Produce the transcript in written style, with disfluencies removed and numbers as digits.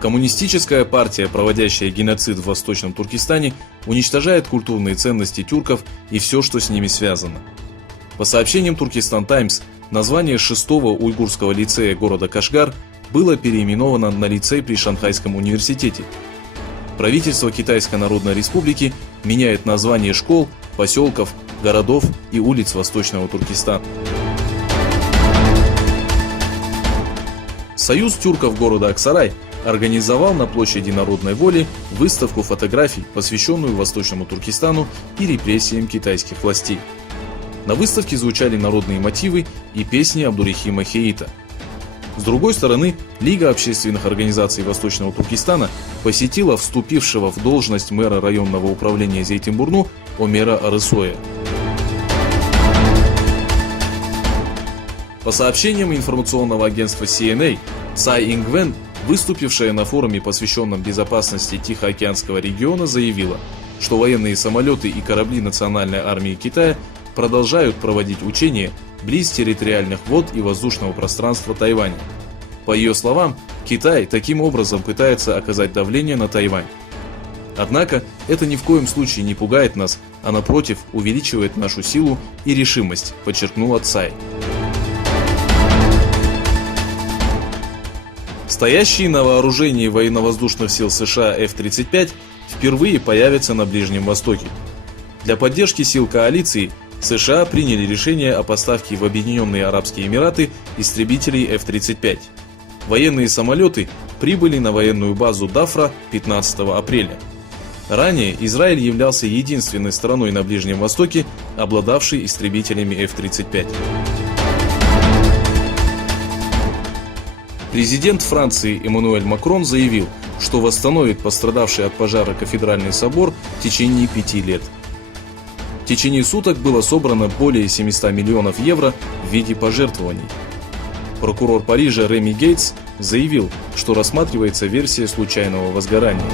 Коммунистическая партия, проводящая геноцид в Восточном Туркестане, уничтожает культурные ценности тюрков и все, что с ними связано. По сообщениям Туркестан Таймс, название 6-го уйгурского лицея города Кашгар было переименовано на лицей при Шанхайском университете. Правительство Китайской Народной Республики меняет название школ, поселков, городов и улиц Восточного Туркестана. Союз тюрков города Аксарай организовал на площади Народной воли выставку фотографий, посвященную Восточному Туркестану и репрессиям китайских властей. На выставке звучали народные мотивы и песни Абдурихима Хеита. С другой стороны, Лига общественных организаций Восточного Туркестана посетила вступившего в должность мэра районного управления Зейтинбурну Омера Арысоя. По сообщениям информационного агентства CNA, Цай Ингвен, выступившая на форуме, посвященном безопасности Тихоокеанского региона, заявила, что военные самолеты и корабли Национальной армии Китая продолжают проводить учения близ территориальных вод и воздушного пространства Тайваня. По ее словам, Китай таким образом пытается оказать давление на Тайвань. Однако это ни в коем случае не пугает нас, а напротив увеличивает нашу силу и решимость, подчеркнула Цай. Стоящие на вооружении военно-воздушных сил США F-35 впервые появятся на Ближнем Востоке. Для поддержки сил коалиции США приняли решение о поставке в Объединенные Арабские Эмираты истребителей F-35. Военные самолеты прибыли на военную базу Дафра 15 апреля. Ранее Израиль являлся единственной страной на Ближнем Востоке, обладавшей истребителями F-35. Президент Франции Эммануэль Макрон заявил, что восстановит пострадавший от пожара кафедральный собор в течение 5 лет. В течение суток было собрано более 700 миллионов евро в виде пожертвований. Прокурор Парижа Реми Гейтс заявил, что рассматривается версия случайного возгорания.